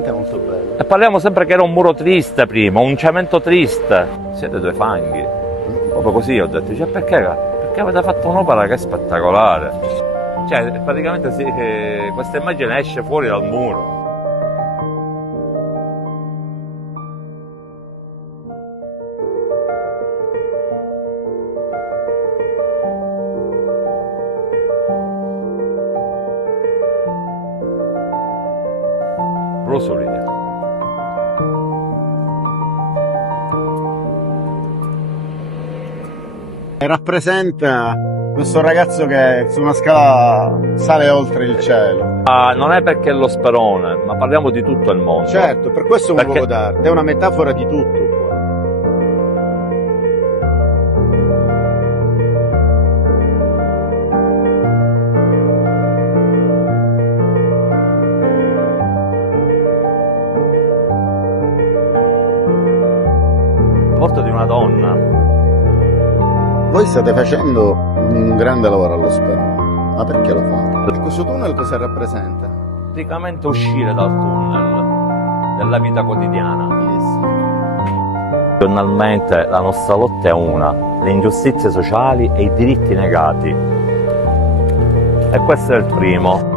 È molto bello. E parliamo sempre che era un muro triste prima, un cemento triste. Siete due fanghi. Proprio così ho detto, cioè perché? Perché avete fatto un'opera che è spettacolare. Cioè, praticamente questa immagine esce fuori dal muro. Rosolina. E rappresenta questo ragazzo che su una scala sale oltre il cielo. Ah, non è perché è lo Sperone, ma parliamo di tutto il mondo. Certo, per questo è un Perché- luogo d'arte, è una metafora di tutto qua. Il volto di una donna. Voi state facendo un grande lavoro allo Sperone, ma perché lo fate? E questo tunnel cosa rappresenta? Praticamente uscire dal tunnel della vita quotidiana. Bellissimo. Giornalmente la nostra lotta è una, le ingiustizie sociali e i diritti negati. E questo è il primo.